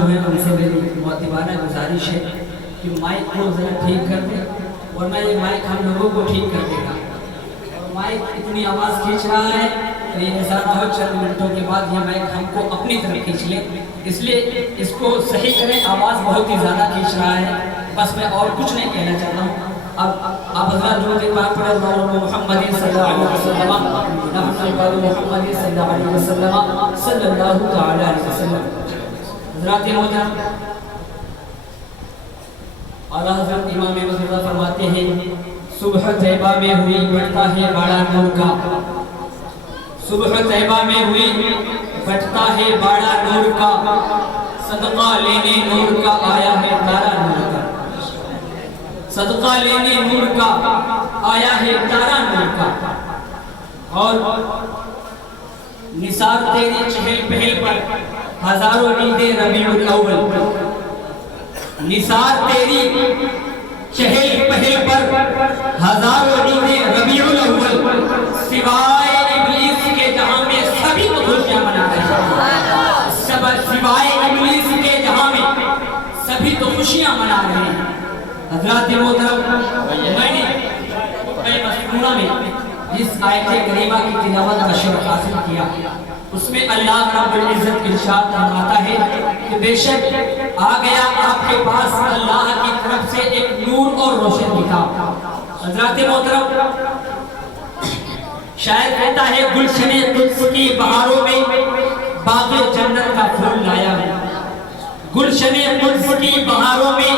جو ہے ان سے میری معتبانہ گزارش ہے کہ مائک کو ذرا ٹھیک کر دیں، ورنہ یہ مائک ہم لوگوں کو ٹھیک کر دے گا۔ اور مائک اتنی آواز کھینچ رہا ہے کہ یہ ایسا نہ ہو چند منٹوں کے بعد یہ مائک ہم کو اپنی طرف کھینچ لے، اس لیے اس کو صحیح کریں، آواز بہت ہی زیادہ کھینچ رہا ہے۔ بس میں اور کچھ نہیں کہنا چاہتا ہوں۔ اب آپ حضرات درود پاک پڑھیں، اللہم محمد صلی اللہ علیہ وسلم، محمد صلی اللہ علیہ وسلم، صلی اللہ تعالی علیہ وسلم۔ حضرات محترم، اعلیٰ حضرت امام مظہر فرماتے ہیں صبح طیبہ میں ہوئی بڑھتا ہے باڑا نور کا، صبح طیبہ میں ہوئی بڑھتا ہے باڑا نور کا، صدقہ لینے نور کا آیا ہے تارا نور کا، صدقہ لینے نور کا آیا ہے تارا نور کا۔ اور نثار تیری چہل پہل پر ہزاروں عید ربیع الاول، نثار تیری چہل پہل پر ہزاروں عید ربیع الاول، سوائے ابلیس کے جہاں میں سبھی کو خوشیاں منا رہے ہیں، سوائے ابلیس کے جہاں میں سبھی تو خوشیاں منا رہے ہیں۔ حضرات محترم، میں نے مسنونہ میں جس آیت کریمہ کی تلاوت کا شرف حاصل کیا، اس میں اللہ رب العزت ارشاد فرماتا ہے کہ بے شک آ گیا آپ کے پاس اللہ کی طرف سے ایک نور اور روشن کتاب۔ حضرات محترم، شاعر کہتا ہے گلشن قدس کی بہاروں میں باغ جنت کا پھول لایا ہے، گلشن قدس کی بہاروں میں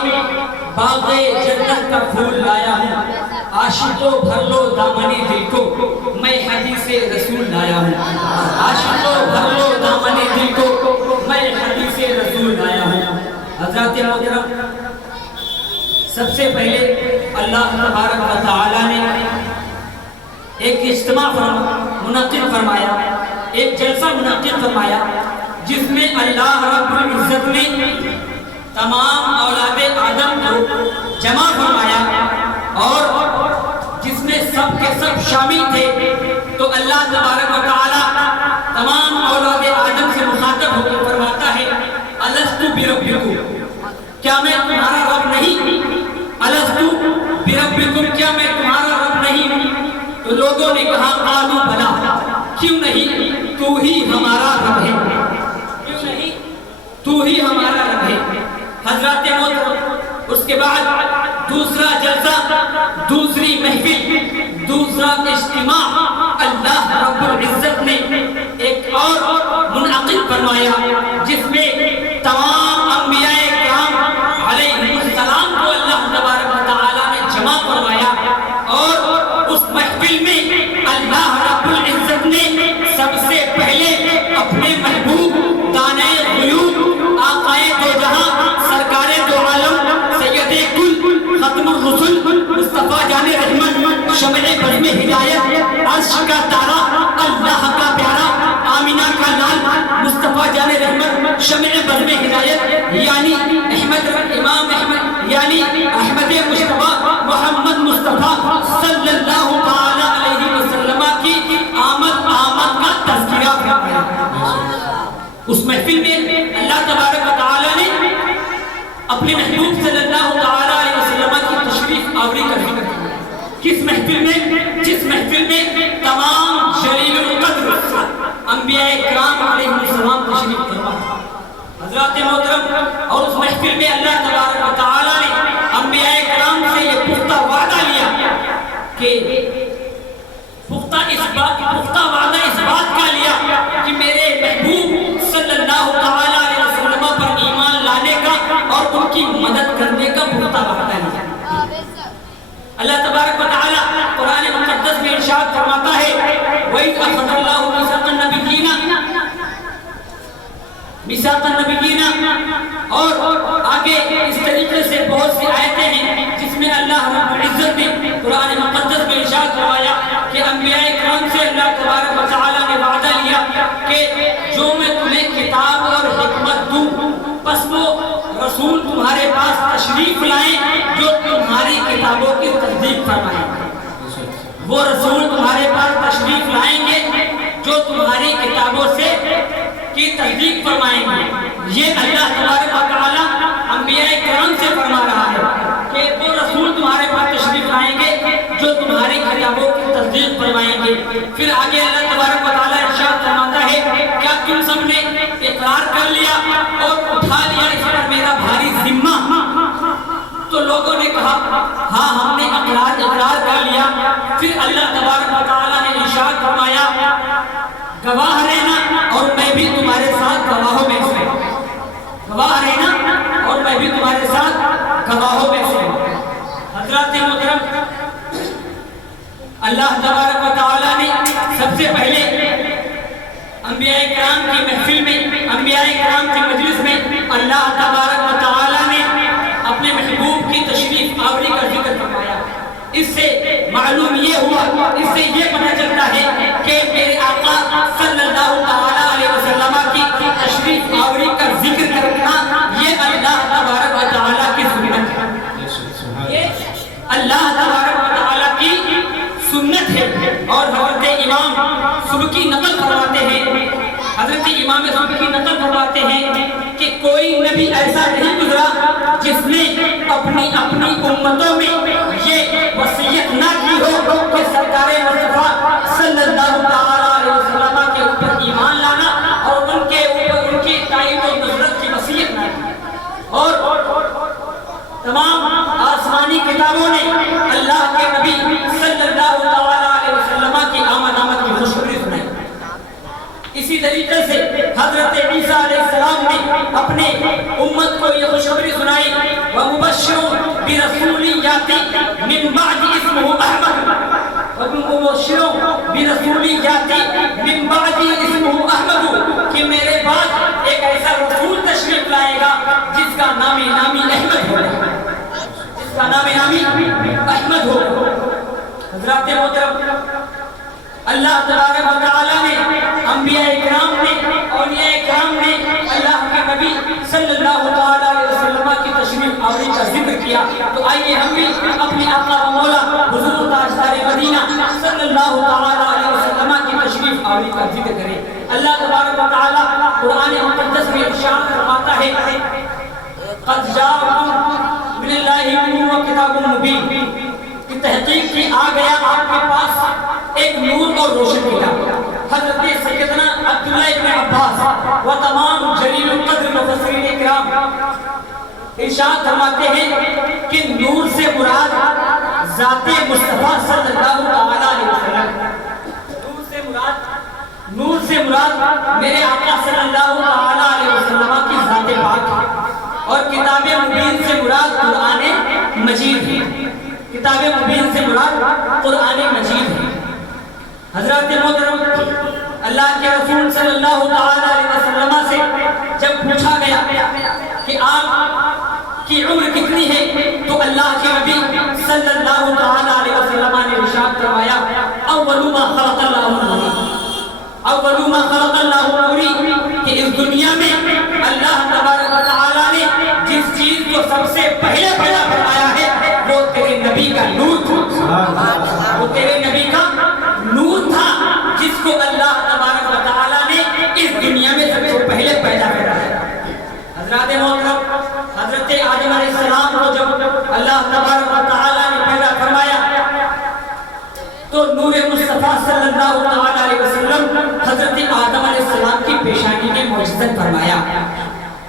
باغ جنت کا پھول لایا ہوں، عاشقوں بھر لو دامن دل کو میں حدیث رسول لایا ہوں، عاشقوں بھر لو دامن دل کو میں حدیث رسول لایا ہوں۔ حضرات محترم، سب سے پہلے اللہ تبارک و تعالی نے ایک اجتماع منعقد فرمایا، ایک جلسہ منعقد فرمایا، جس میں اللہ رب العزت نے تمام اولاد آدم کو جمع فرمایا، اور جس میں سب کے سب شامل تھے۔ تو اللہ تبارک و تعالی تمام اولاد آدم سے مخاطب ہو کر فرماتا ہے الستُ بربکم، کیا میں تمہارا رب نہیں؟ الستُ بربکم، کیا میں تمہارا رب نہیں؟ تو لوگوں نے کہا قالوا بلا، کیوں نہیں، تو ہی ہمارا رب ہے، کیوں نہیں، تو ہی ہمارا رب ہے۔ حضرات محترم، اس کے بعد دوسرا جلسہ، دوسری محفل، دوسرا اجتماع اللہ رب العزت نے ایک اور منعقد فرمایا، جس میں تمام انبیاء کرام علیہ السلام کو اللہ تبارک و تعالی نے جمع فرمایا، اور اس محفل میں اللہ رب العزت نے سب سے پہلے اپنے محبوب دانے غیوب آقائے دو جہاں سرکار دو عالم سید کل ختم الرسل مصطفیٰ جان رحمت شمع بزم ہدایت عرش کا تارا اللہ کا پیارا آمینہ کا لال مصطفیٰ جان رحمت شمع بزم ہدایت یعنی احمد امام احمد یعنی احمد مصطفیٰ محمد مصطفیٰ صلی اللہ تعالی علیہ وسلم کی آمد کا تذکرہ فرمایا۔ اس محفل میں اللہ تبارک و تعالی نے اپنے محبوب صلی اللہ تعالی علیہ وسلم کی تشریف آوری کا ذکر کیا۔ کس محفل میں؟ جس محفل میں تمام جلیل القدر انبیاء کرام علیہ السلام تشریف فرما۔ حضرات محترم، اور اس محفل میں اللہ تبارک و تعالی نے انبیاء کرام سے یہ پختہ وعدہ لیا کہ پختہ وعدہ اس بات کا لیا کہ میرے محبوب صلی اللہ تعالی علیہ وسلم پر ایمان لانے کا اور ان کی مدد کرنے کا پختہ وعدہ لیا۔ اللہ تبارک و تعالی قرآن مقدس میں ارشاد فرماتا ہے وَإِذْ أَخَذَ اللَّهُ مِيثَاقَ النَّبِيِّينَ، میثاق النبیین، اور آگے اس طریقے سے بہت سی آیتیں ہیں جس میں اللہ رب العزت نے قرآن مقدس میں ارشاد فرمایا کہ انبیاء کرام سے اللہ تبارک و تعالی نے وعدہ لیا کہ جو میں تمہیں کتاب اور حکمت دوں، پس وہ رسول تمہارے پاس تشریف لائیں جو تمہاری کتابوں کی تصدیق فرمائیں، وہ رسول تمہارے پاس تشریف لائیں گے جو تمہاری کتابوں سے کی تصدیق فرمائیں گے۔ یہ اللہ تبارک و تعالیٰ انبیاء کرام سے فرما رہا ہے کہ وہ رسول تمہارے پاس تشریف لائیں گے جو تمہاری کتابوں کی تصدیق فرمائیں گے۔ پھر آگے اللہ تبارک و تعالیٰ ارشاد فرماتا ہے کیا تم سب نے اقرار کر لیا اور اٹھا لیا اس پر میرا بھاری ذمہ؟ تو لوگوں نے کہا ہاں ہم نے اقرار کر لیا۔ پھر اللہ تبارک و تعالیٰ نے ارشاد فرمایا گواہ رہنا اور میں بھی تمہارے ساتھ گواہوں میں سے، گواہ رہنا اور میں بھی تمہارے ساتھ گواہوں میں سے۔ حضرات محترم، اللہ تبارک و تعالیٰ نے سب سے پہلے انبیاء کرام کی محفل میں، انبیاء کرام کی مجلس میں اللہ تبارک و تعالیٰ نے اپنے محبوب کی تشریف آوری کا ذکر فرمایا۔ اس سے معلوم یہ ہوا، اس سے یہ پتہ چلتا ہے کہ میرے آقا صلی اللہ علیہ وسلم کی تشریف آوری کا ذکر کرنا یہ اللہ تبارک و تعالیٰ کی سنت ہے، یہ اللہ تبارک و تعالیٰ کی سنت ہے۔ اور حضرت امام سبکی نقل فرماتے ہیں، حضرت امام سبکی نقل فرماتے ہیں کہ کوئی نبی ایسا نہیں گزرا جس نے اپنی امتوں میں یہ وصیت نہ کی ہو کہ سرکار مصطفیٰ صلی اللہ علیہ وسلم کے اوپر ایمان لانا اور ان کے اوپر ان کی تائید و نصرت کی وصیت نہ کی۔ اور تمام آسمانی کتابوں نے اللہ کے نبی صلی اللہ علیہ وسلم کی آمد کی خوشخبری سنائی۔ اسی طریقے سے حضرت عیسیٰ علیہ السلام نے اپنے امت کو یہ خوشخبری سنائی وَمُبَشِّرٌ بِرَسُولٍ يَأْتِي مِن بَعْدِ اسْمُهُ أَحْمَدُ وَمُبَشِّرٌ بِرَسُولٍ يَأْتِي مِن بَعْدِ اسْمُهُ أَحْمَدُ کہ میرے بعد ایک ایسا رسول تشریف لائے گا جس کا نام احمد ہوگا، جس کا نام احمد ہوگا۔ حضرات محترم، اللہ تبارک و تعالیٰ نے انبیاء کرام نے، اولیاء کرام نے اللہ کے نبی صلی اللہ علیہ وسلم کی تشریف آوری کا ذکر کیا، تو آئیے ہم بھی اپنے آقا و مولا حضور تاجدار مدینہ صلی اللہ علیہ وسلم کی تشریف آوری کا ذکر کریں۔ اللہ تبارک و تعالیٰ قرآن مقدس میں ارشاد فرماتا ہے قد جاءکم من اللہ نور و کتاب مبین، کہ تحقیق کی آ گیا آپ کے پاس ایک نور اور روشن کتاب۔ حضرت سیدنا عبداللہ ابن عباس و تمام جلیل القدر مفسرین کرام ارشاد فرماتے ہیں کہ نور سے مراد ذات مصطفیٰ صلی اللہ علیہ وسلم، نور سے مراد میرے آقا صلی اللہ علیہ وسلم کی ذات پاک ہے، اور کتاب مبین سے مراد قرآن مجید ہے، کتاب مبین سے مراد قرآن مجید ہے۔ حضرات محترم، اللہ کے رسول صلی اللہ علیہ وسلم سے جب پوچھا گیا کہ آپ کی عمر کتنی ہے تو اللہ کے نبی صلی اللہ علیہ وسلم نے ارشاد فرمایا اول ما خلق اللہ نوری، اول ما خلق اللہ نوری، کہ اس دنیا میں اللہ تبارک و تعالیٰ نے جس چیز کو سب سے پہلے پیدا فرمایا ہے وہ تیرے نبی کا نور تھا، وہ تیرے نبی کا نور تھا جس کو اللہ تبارک و تعالیٰ نے اس دنیا میں سب سے پہلے پیدا فرمایا۔ حضرات محترم، حضرت آدم علیہ السلام کو جب اللہ تبارک و تعالیٰ نے پیدا فرمایا تو نور مصطفیٰ صلی اللہ علیہ وسلم حضرت آدم علیہ السلام کی پیشانی میں معجزت فرمایا،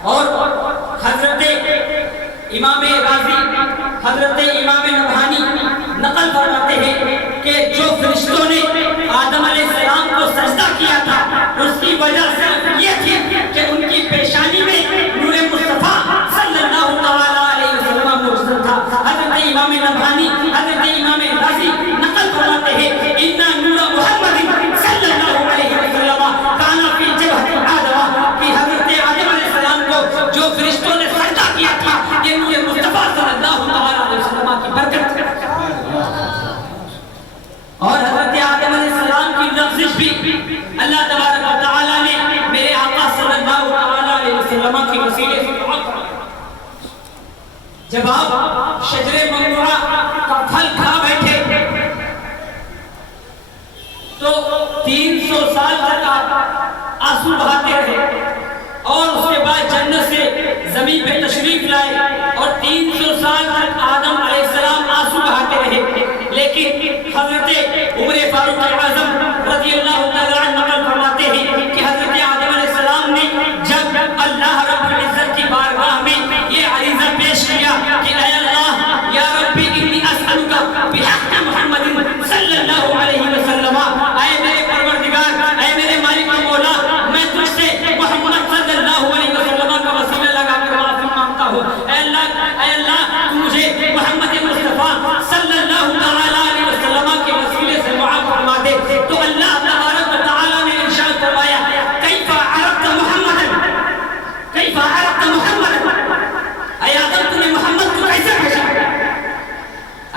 اور حضرت امام راضی، حضرت امام نبہانی نقل فرماتے ہیں کہ جو فرشتوں نے آدم علیہ السلام کو سجدہ کیا تھا اس کی وجہ صرف یہ تھی کہ ان کی پیشانی میں نور مصطفیٰ صلی اللہ علیہ وسلم موجود تھا۔ حضرت امام نبہانی، حضرت امام راضی نقل فرماتے ہیں اِنَّ نور محمد صلی اللہ علیہ وسلم کان فی جبہۃ آدم، کہ حضرت آدم علیہ السلام کو جو فرشتوں نے سجدہ کیا تھا یہ نور مصطفیٰ صلی اللہ علیہ وسلم کی برکت۔ اور حضرت آدم علیہ السلام کی لفظ بھی اللہ تبارک و تعالیٰ نے میرے آقا صلی اللہ علیہ وسلم کی وسیلے سے دعا فرمائی۔ جب آپ شجر ممنوعہ کا پھل کھا بیٹھے تو 300 سال تک آنسو بہاتے رہے اور اس کے بعد جنت سے زمین پہ تشریف لائے اور 300 سال تک آدم علیہ السلام آنسو بہاتے رہے، لیکن حضرت عمر فاروق اعظم رضی اللہ تعالیٰ عنہ نقل فرماتے ہیں کہ حضرت آدم علیہ السلام نے جب اللہ رب العزت کی بارگاہ میں یہ عریضہ پیش کیا کہ اے اللہ یا ربی انی اسألک بحق محمد صلی اللہ علیہ وسلم، اے میرے پروردگار، اے میرے مالک و مولا، میں تجھ سے محمد صلی اللہ علیہ وسلم کا وسیلہ لگا کر معافی مانگتا ہوں، اے اللہ تو مجھے محمد مصطفیٰ صلی اللہ علیہ وسلم کے وسیلے سے معاف فرما دے۔ تو اللہ تبارک و تعالیٰ نے ارشاد فرمایا کیف عرفت محمد، کیف عرفت محمد، اے آدم تو نے محمد کو کیسے پہچانا،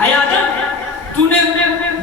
اے آدم تو نے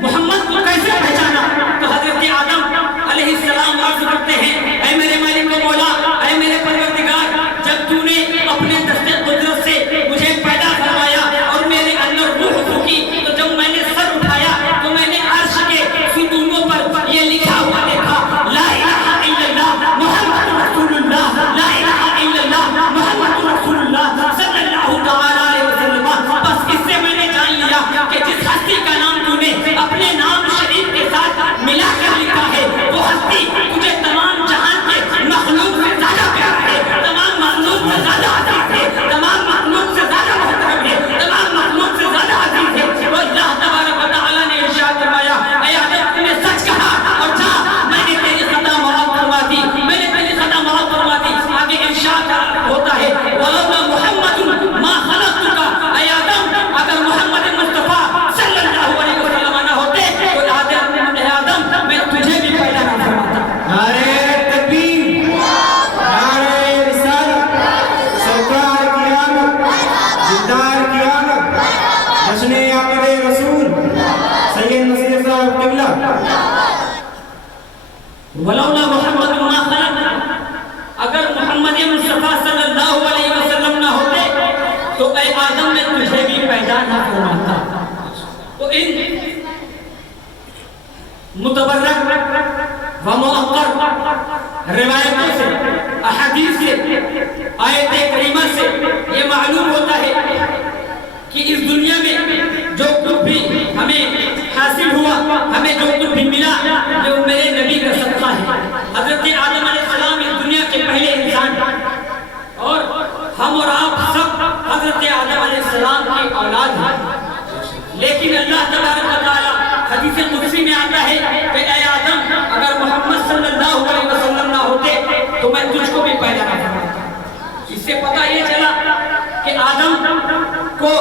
محمد کو کیسے پہچانا؟ تو حضرت آدم علیہ السلام عرض کرتے ہیں اے میرے مالک و مولا، اے میرے پروردگار، جب تو نے اپنے دست قدرت سے مجھے پیدا فرمایا اور میرے اندر روح پھونکی، تو جب میں نے سر اٹھایا تو میں نے عرش کے ستونوں پر یہ لکھا ہوا دیکھا لا الہ الا اللہ محمد رسول اللہ، لا الہ الا اللہ محمد رسول اللہ صلی اللہ تعالیٰ علیہ وسلم۔ بس اس سے میں نے جان لیا کہ جس ہستی کا نام تو نے اپنے نام شریف کے ساتھ ملا کر لکھا ہے وہ ہستی تجھے تمام جہان کے مخلوق سے زیادہ پیار ہے، تمام مخلوق سے زیادہ عزیز ہے، تمام مخلوق سے زیادہ محترم ہے، تمام مخلوق سے زیادہ عزیز ہے۔ وہ اللہ تبارک و تعالیٰ نے ارشاد فرمایا اے آدم تو نے سچ کہا اور جا میں نے تیری خطا معاف فرما دی، میں نے تیری خطا معاف فرما دی۔ آگے ارشاد ہوتا ہے وَلَوْلَا مُحَمَّدٌ مَا خَلَقْتُكَ، اے آدم اگر محمد مصطفیٰ صلی اللہ علیہ وسلم نہ ہوتے تو آدم میں تجھے بھی پیدا نہ فرماتا۔ نعرہ تکبیر، نعرہ رسالت، سرکار کی آمد، دیدار کی آمد، جشن آمد رسول سید مسیح صاحب قبلہ۔ وَلَوْلَا مُحَمَّدٌ مَا خَلَقْنَا، اگر محمد مصطفیٰ صلی اللہ علیہ وسلم نہ ہوتے تو اے آدم میں تجھے بھی پیدا نہ فرماتا۔ تو ان متبرک و مؤخر روایتوں سے، احادیث سے، آیت کریمہ سے یہ معلوم ہوتا ہے کہ اس دنیا میں جو کچھ بھی ہمیں حاصل ہوا، ہمیں جو کچھ بھی ملا، جو میرے نبی کا صدقہ ہے۔ حضرت آدم علیہ السلام اس دنیا کے پہلے انسان اور ہم اور آپ سب حضرت آدم علیہ السلام کی اولاد ہیں، لیکن اللہ تبارک و تعالیٰ حدیث قدسی میں آتا ہے کہ اے آدم اگر محمد صلی اللہ علیہ وسلم نہ ہوتے تو میں تجھ کو بھی پیدا نہ فرماتا۔ اس سے پتہ یہ چلا کہ آدم کو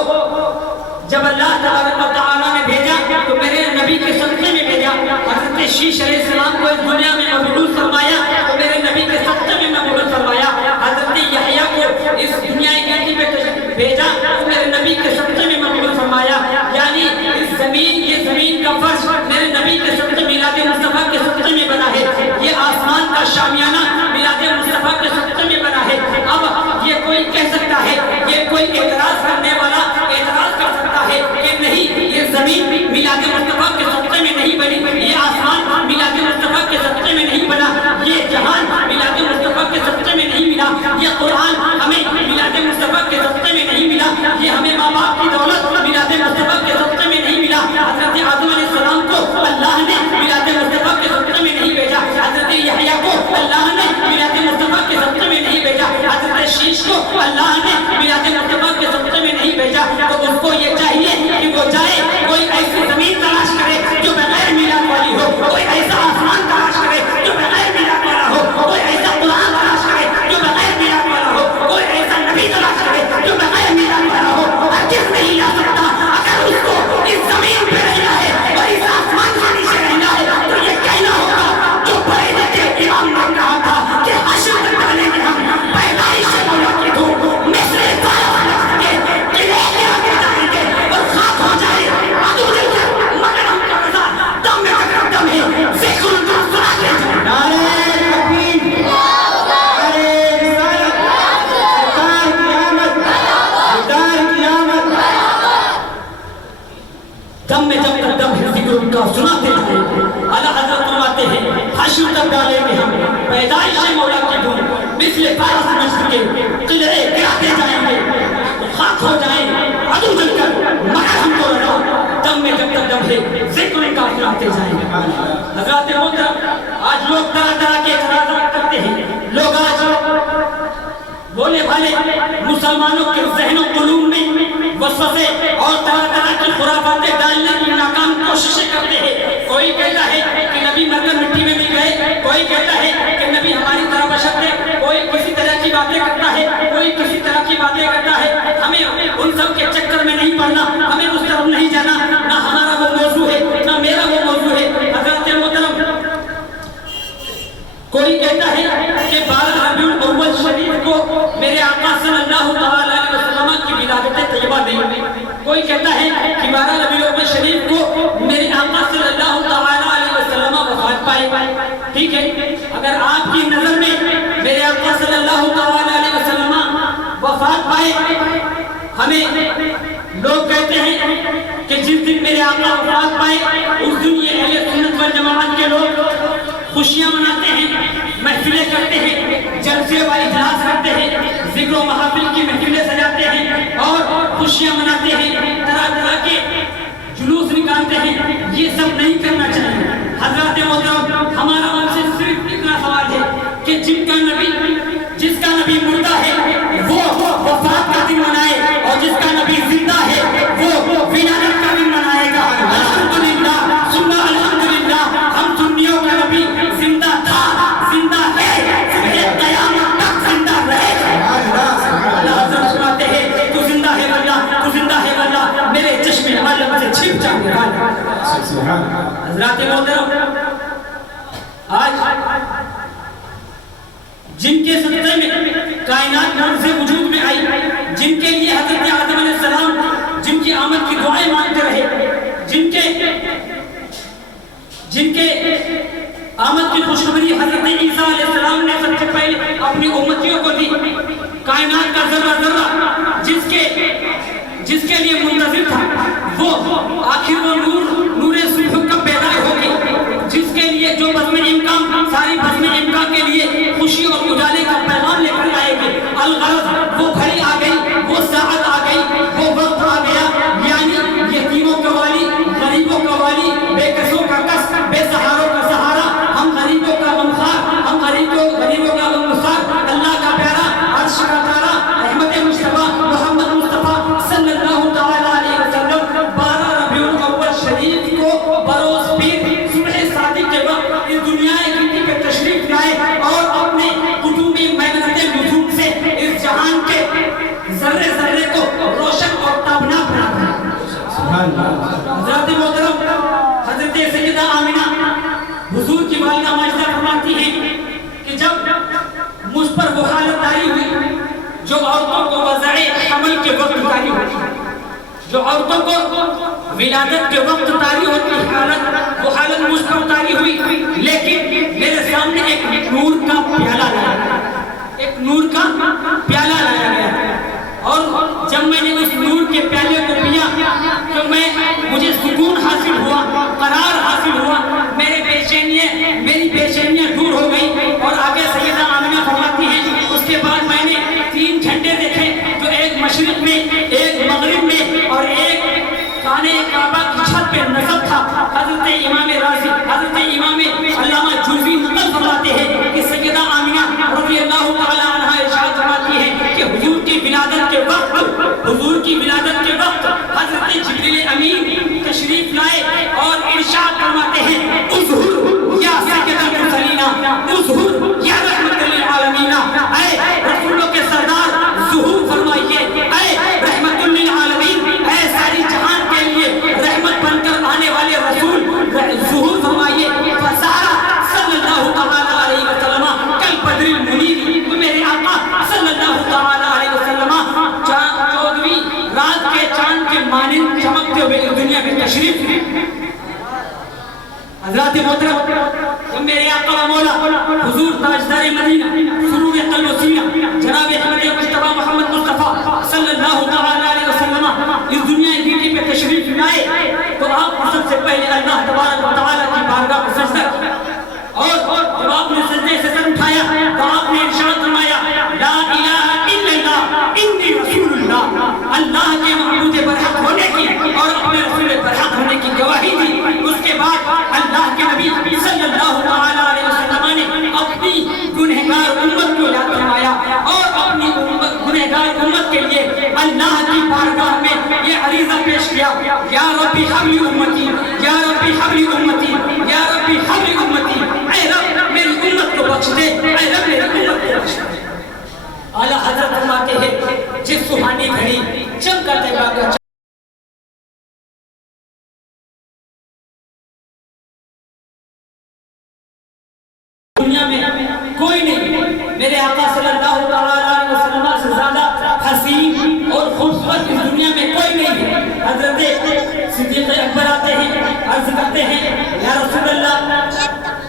جب اللہ تبارک و تعالیٰ نے بھیجا تو میرے نبی کے صدقے میں بھیجا۔ حضرت شیش علیہ السلام کو اس دنیا میں مبعوث فرمایا تو میرے نبی کے صدقے میں مبعوث فرمایا۔ حضرت یحییٰ کو اس دنیا کی میں بھیجا تو میرے نبی کے صدقے میں مبعوث فرمایا۔ یعنی اس زمین، یہ زمین کا فرش میرے نبی کے صدقے میلاد مصطفیٰ کے صدقے میں بنا ہے، یہ آسمان کا شامیانہ میلاد مصطفیٰ کے صدقے میں بنا ہے۔ اب یہ کوئی کہہ سکتا ہے، یہ کوئی اعتراض کرنے والا اعتراض کر سکتا ہے کہ نہیں یہ زمین میلاد مصطفیٰ کے صدقے میں نہیں بنی، یہ آسمان میلاد مصطفیٰ کے صدقے میں نہیں بنا، یہ جہان میلاد مصطفیٰ کے صدقے میں نہیں ملا، یہ قرآن ہمیں میلاد مصطفیٰ کے صدقے میں نہیں ملا، یہ ہمیں ماں باپ کی دولت میلاد مصطفیٰ کے صدقے میں نہیں ملا۔ حضرت آدم علیہ السلام کو اللہ نے میلاد مصطفیٰ کے صدقے میں نہیں بھیجا، حضرت یحییٰ کو اللہ نے میلاد مصطفیٰ کے صدقے میں نہیں بھیجا، حضرت شیش کو اللہ نے میلاد مصطفیٰ کے صدقے میں نہیں بھیجا۔ تو اس کو یہ چاہیے کہ وہ جائے کوئی ایسی زمین تلاش کرے جو بغیر میلاد والی ہو، کوئی ایسا آسمان تلاش کرے جو بغیر میلاد والا ہو، کوئی ایسا قرآن تلاش کرے جو بغیر میلاد والا ہو، کوئی ایسا نبی تلاش کرے جو بغیر میلاد والا ہو۔ ہرگز نہیں لا سکتا۔ اگر اس کو اس زمین پہ رہنا ہے اور اس آسمان کے نیچے رہنا ہے تو یہ کہنا ہوگا جو بڑے بڑے امام نے کہا تھا کہ حشر تک ڈالیں گے ہم پیدائش مولا کی دھوم مصر فارغ کے قلعے کے آگے جائیں گے اور خاک ہو جائے عدو دل کر مگر ہم کا رضا دم میں تقدم ہے ذکر ان کو سنا کے نعرہ تکبیر، نعرہ رسالت، سرکار کی آمد، دیدار کی آمد۔ دم میں جب تک دم ہے ذکر ان کا سناتے جائیں، اعلیٰ حضرت فرماتے ہیں حشر تک ڈالیں گے ہم پیدائش مولا کی دھوم مثل فارس مصر کے قلعے گراتے جائیں گے، خاک ہو جائیں عدو جل کر مگر ہم کو رہا دم میں جب تک دم ہے ذکر کا آتے جائیں گے۔ حضرات محترم، آج لوگ طرح طرح کے اعتراضات کرتے ہیں، لوگ آج بولے بھالے مسلمانوں کے ذہنوں قلوب میں وسوسے اور طرح طرح کی خرافاتیں ڈالنے کی ناکام کوششیں کرتے ہیں۔ کوئی کہتا ہے کہ نبی مر کر مٹی میں مل گئے، کوئی کہتا ہے کہ نبی ہماری طرح بشر تھے، کوئی کسی طرح کی باتیں کرتا ہے، کوئی کسی طرح کی باتیں کرتا ہے۔ ہمیں ان سب کے چکر میں نہیں پڑنا، ہمیں اس طرف نہیں جانا، نہ ہمارا وہ موضوع ہے نہ میرا وہ موضوع ہے۔ حضرات محترم، کوئی کہتا ہے کہ 12 ربیع الاول شریف کو میرے آقا صلی اللہ علیہ وسلم کی ولادت طیبہ نہیں، کوئی کہتا ہے کہ 12 ربیع الاول شریف کو میرے آقا صلی اللہ علیہ وسلم وفات پائے۔ ٹھیک ہے، اگر آپ کی نظر میں میرے آقا صلی اللہ علیہ وسلم وفات پائے، ہمیں لوگ کہتے ہیں کہ جس دن میرے آقا وفات پائے اس دن یہ اہل سنت والجماعت کے لوگ خوشیاں مناتے ہیں، محفلیں کرتے ہیں، جلسے و اجلاس کرتے ہیں، ذکر و محافل کی محفلیں سجاتے ہیں اور خوشیاں مناتے ہیں، طرح طرح کے جلوس نکالتے ہیں۔ یہ سب نہیں کرنا چاہیے۔ حضرات محترم، ہمارا ان سے صرف اتنا سوال ہے کہ جس کا نبی مردہ ہے وہ وفات کا دن منائے، اور جس کا نبی زندہ ہے وہ ولادت کا دن منائے گا۔ الحمدللہ ثم الحمدللہ، ہم سنیوں کا نبی زندہ تھا، زندہ ہے، قیامت تک زندہ رہے گا۔ اللہ حضرت سناتے ہیں تو زندہ ہے واللہ، تو زندہ ہے واللہ، میرے چشم عالم سے چھپ جائیں گے۔ حضرات محترم، آج جن کے صدقے میں کائنات نور سے وجود میں آئی، جن کے لیے حضرت آدم علیہ السلام جن کی آمد کی دعائیں مانگتے رہے، جن کے آمد کی خوشخبری حضرت عیسیٰ علیہ السلام نے سب سے پہلے اپنی امتیوں کو دی، کائنات کا ذرہ ذرہ جس کے لیے منتظر تھا وہ آخر وہ نور صبح کب پیدا ہوگی، جس کے لیے جو بزم امکان ساری بزم امکان کے لیے خوشی اور اجالے کا پیغام لے کر آئے گی۔ الغرض وہ گھڑی آ گئی، وہ ساعت آ گئی، وہ وقت آ گیا، یعنی یتیموں کا والی، غریبوں کا والی، بے کسوں کا کس، بے سہاروں کا سہارا، ہم غریبوں کا غمخوار، ہم غریبوں کا غمخوار، اللہ کا پیارا، عرش کا تارا، احمد مصطفیٰ محمد مصطفیٰ صلی اللہ علیہ وسلم 12 ربیع الاول شریف کو بروز پیر صبح صادق کے وقت اس دنیا کی پہ تشریف لائے اور اپنے قدوم محنت نزول سے اس جہان کے ذرے ذرے کو روشن اور تابناک بنا دیا۔ حضرت محترم، حضرت سیدہ آمنہ حضور کی والدہ ماجدہ فرماتی ہیں کہ جب مجھ پر وہ حالت طاری ہوئی جو عورتوں کو وضع حمل کے وقت طاری ہوتی ہے، جو عورتوں کو ولادت کے وقت طاری ہوتی ہے، وہ حالت مجھ پر طاری ہوئی، لیکن میرے سامنے ایک نور کا پیالہ لایا گیا، ایک نور کا پیالہ لایا گیا، اور جب میں نے اس نور کے پیالے کو پیا تو مجھے سکون حاصل ہوا، قرار حاصل ہوا، میری بے-چینیاں دور ہو گئی۔ اور آگے سیدہ آمنہ فرماتی ہیں اس کے بعد میں نے 3 جھنڈے دیکھے، جو ایک مشرق میں، ایک مغرب میں اور ایک خانہ کعبہ کی چھت پہ نصب تھا۔ حضرت امام راضی، حضرت امام علامہ جوزی نقل فرماتے ہیں کہ سیدہ آمنہ رضی اللہ تعالی عنہا ارشاد فرماتی ہے کہ حضور کی ولادت کے وقت حضرت جبریل امین تشریف لائے اور ارشاد فرماتے ہیں اظہر یا سید المرسلین، اظہر یا رحمت للعالمین، اے رسولوں کے سردار ظہور فرمائیے، اے رحمت للعالمین، اے ساری جہان کے لیے رحمت بن کر آنے والے رسول ظہور فرمائیے۔ فسارا صلی اللہ تعالی علیہ وسلم کل بدر المنیر، میرے آقا صلی اللہ تعالی علیہ وسلم 14ویں رات کے چاند کے مانند چمکتے ہوئے اس دنیا میں تشریف لائے۔ حضرات محترم، میرے آقا و مولا حضور تاجدار مدینہ سرور قلب و سینہ جناب احمد مصطفیٰ محمد مصطفیٰ صلی اللہ علیہ وسلم اس دنیا کی پہ تشریف لائے تو آپ کو سب سے پہلے اللہ تبارک و تعالیٰ کی بارگاہ پر سجدہ کیا، اور جب آپ نے سجدے سے سر اٹھایا اللہ کی بارگاہ میں یہ عریضہ پیش کیا، یا ربی حبلی امتی، یا ربی حبلی امتی، یا ربی حبلی امتی، اے رب میری امت کو بخش دے، اے رب میری امت کو بخش دے۔ اعلیٰ حضرت فرماتے ہیں جس سہانی گھڑی چمکا طیبہ کا دنیا میں کوئی نہیں، میرے آقا صلی اللہ علیہ وسلم سے زیادہ حسین اور خوبصورت اس دنیا میں کوئی نہیں ہے۔ حضرت صدیق اکبر آتے ہیں، عرض کرتے ہیں یا رسول اللہ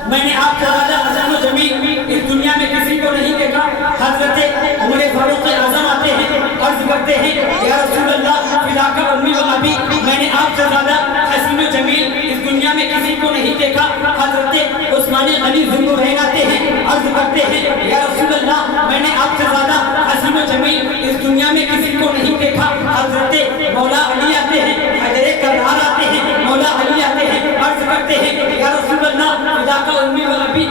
میں نے آپ سے زیادہ حسن و جمیل اس دنیا میں کسی کو نہیں دیکھا۔ حضرت عمر فاروق اعظم آتے ہیں، عرض کرتے ہیں یا رسول اللہ فداک امی و ابی میں نے آپ سے زیادہ حسین و جمیل اس دنیا میں کسی کو نہیں دیکھا۔ حضرت عثمان غنی ذوالنورین آتے ہیں، عرض کرتے ہیں یا رسول اللہ میں نے آپ سے زیادہ حسین و جمیل اس دنیا میں کسی کو نہیں دیکھا۔ حضرت مولا علی آتے ہیں، حیدر کرار آتے ہیں، مولا علی آتے ہیں، عرض کرتے ہیں یا رسول اللہ فداک امی و ابی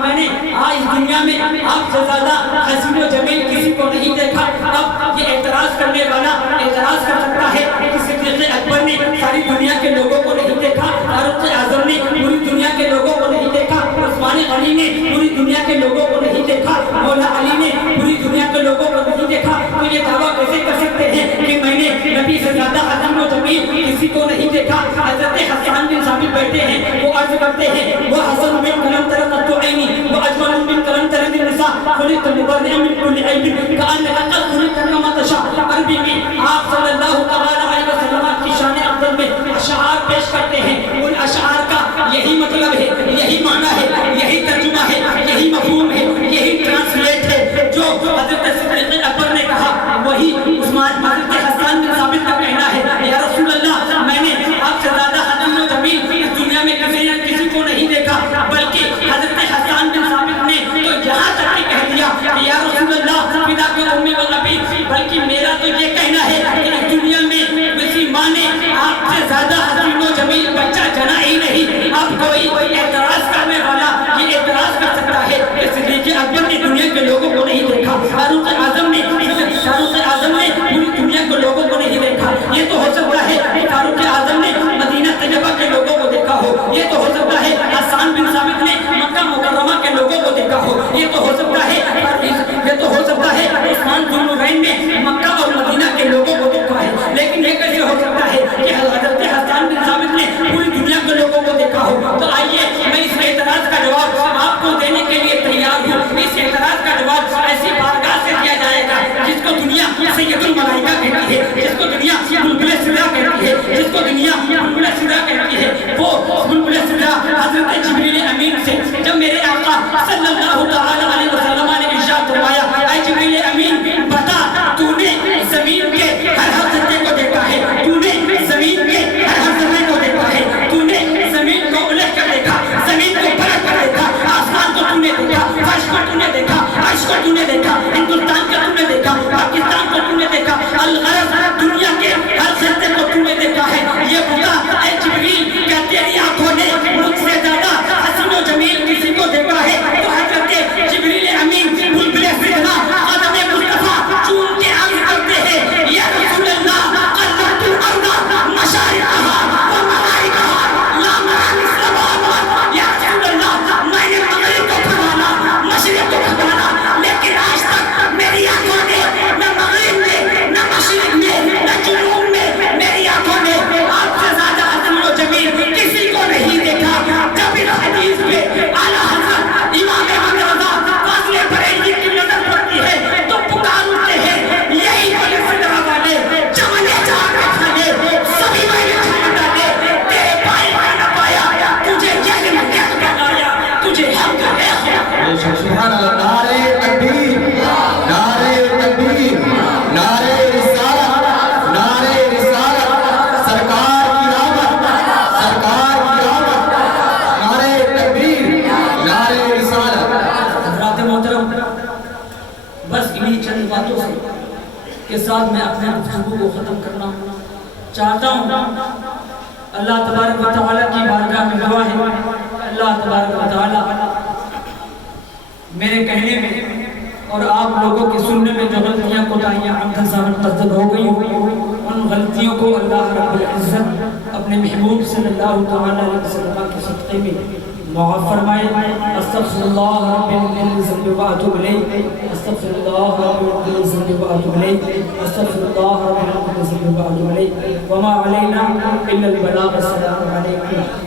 میں نے اس دنیا میں آپ سے زیادہ حسین و جمیل کسی کو نہیں دیکھا۔ اب یہ اعتراض کرنے والا اعتراض کر سکتا ہے کہ صدیق اکبر نے ساری دنیا کے لوگوں کو نہیں دیکھا، فاروق اعظم نے پوری دنیا کے لوگوں کو نہیں دیکھا، عثمان غنی نے پوری دنیا کے لوگوں کو نہیں دیکھا، مولا علی نے پوری دنیا کے لوگوں کو نہیں دیکھا، تو یہ دعویٰ کیسے کر سکتے ہیں کہ میں نے نبی سے زیادہ حسین و جمیل کسی کو نہیں دیکھا؟ حضرت حسان بن ثابت بیٹھے ہیں، وہ عرض کرتے ہیں وہ حسن بن کرم ترن التعینی وہ اجمل بن کرم ترن النساء خلقت مبرئا من كل عیب کأنک قد خلقت کما تشاء۔ عربی میں آپ صلی اللہ علیہ وسلم کی شان افضل میں اشعار پیش کرتے ہیں، ان اشعار کا یہی مطلب ہے، یہی معنی ہے، یہی ترجمہ ہے، یہی مفہوم ہے، یہی ٹرانسلیٹ ہے جو حضرت صدیق اکبر نے کہا، وہی عثمان حضرت حسان بن ثابت کا کہنا ہے یا رسول اللہ میں نے آپ سے زیادہ حسین و جمیل اس دنیا میں کسی کو نہیں دیکھا، بلکہ حضرت حسان بن ثابت نے تو یہاں تک کہ کہہ دیا کہ یا رسول اللہ فداک امی و ابی، بلکہ میرا تو یہ کہنا ہے کہ اس دنیا میں کسی ماں نے آپ سے زیادہ حسین و جمیل بچہ جنا ہی نہیں۔ اب کوئی اعتراض کرنے والا یہ اعتراض کر سکتا ہے کہ صدیق اکبر نے دنیا کے لوگوں کو نہیں دیکھا، فاروق اعظم نے پوری دنیا کے لوگوں کو نہیں دیکھا۔ یہ تو ہو سکتا ہے کہ فاروق اعظم نے مدینہ طیبہ کے لوگوں کو دیکھا ہو، یہ تو ہو سکتا ہے حسان بن ثابت نے مکہ مکرمہ کے لوگوں کو دیکھا ہو، یہ تو ہو سکتا ہے عثمان ذوالنورین نے مکہ اور مدینہ کے لوگوں کو دیکھا ہے، لیکن یہ کیسے ہو سکتا ہے کہ حضرت حسان بن ثابت نے پوری دنیا کے لوگوں کو دیکھا ہو؟ تو آئیے میں اس اعتراض کا جواب آپ کو دینے کے لیے تیار ہوں۔ اس اعتراض کا جواب ایسی بارگاہ سے دیا جائے گا جس کو دنیا سید الملائکہ کہتی ہے، جس کو دنیا بلبل صدا کہتی ہے، جس کو دنیا بلبل صدا کہتی ہے، وہ بلبل صدا حضرت جبریل امین سے جب میرے آقا صلی اللہ علیہ وسلم نے ارشاد فرمایا اے جبریل امین بتا تو نے زمین کے ہر خطے کو دیکھا ہے، تو نے زمین کے ہر ذرے کو دیکھا ہے، تو نے زمین کو الٹ کر دیکھا، زمین کو پلٹ کر دیکھا، آسمان کو تو نے دیکھا، فرش کو تو نے دیکھا، عرش کو تو نے دیکھا، ہندوستان کو تو نے دیکھا، پاکستان کو تو نے دیکھا، الغرض دنیا کے ہر خطے کو تو نے دیکھا ہے۔ یہ بتا اے جبریل کیا تیری آنکھوں نے مجھ سے زیادہ حسین و جمیل کسی کو دیکھا ہے؟ تو حضرت جبریل امین بلبل صدا آدم مصطفیٰ چون کے عرض کرتے ہیں یا رسول اللہ قلبت الارض مشارقها ومغاربها لا مرانی السماوات۔ یا رسول اللہ میں نے مغرب کو کھوانا، مشرق کو کھوانا، لیکن آج تک میری آنکھوں نے نہ مغرب میں نہ مشرق میں نہ جنوب میں میری آنکھوں نے آپ سے زیادہ حسین و جمیل کسی کو نہیں دیکھا۔ جب اس حدیث پہ اعلیٰ حضرت امام احمد رضا فاضل بریلوی کی نظر پڑتی ہے تو پکار اٹھتے ہیں یہی بڑے فدرہ والے چمنے جہاں میں کھانے سبھی میں نے چھوڑ ڈالے، تیرے پائے میں نہ پایا، تجھے جہل میں کیا بنایا، تجھے حق ہے۔ سبحان اللہ، نعرہ تکبیر، نعرہ تکبیر، نعرہ رسالت، نعرہ رسالت، سرکار کی آمد، سرکار کی آمد، نعرہ تکبیر، نعرہ رسالت۔ حضرات محترم بس انہی چند باتوں سے کے ساتھ میں اپنے گفتگو کو ختم کرنا چاہتا ہوں۔ اللہ تبارک و تعالیٰ کی بارگاہ میں گواہ ہے، اللہ تبارک و تعالیٰ میرے کہنے میں اور آپ لوگوں کے سننے میں جو غلطیاں کوتاہیاں عمدن سامن قصدن ہو گئی ان غلطیوں کو اللہ رب العزت اپنے محبوب صلی اللہ تعالیٰ علیہ وسلم کے صدقے میں معاف فرمائے. استغفر اللہ رب من ذنب واتوب الیہ. استغفر اللہ رب من ذنب واتوب الیہ. استغفر اللہ رب من ذنب واتوب الیہ. وما علینا الا البلاغ. السلام علیکم.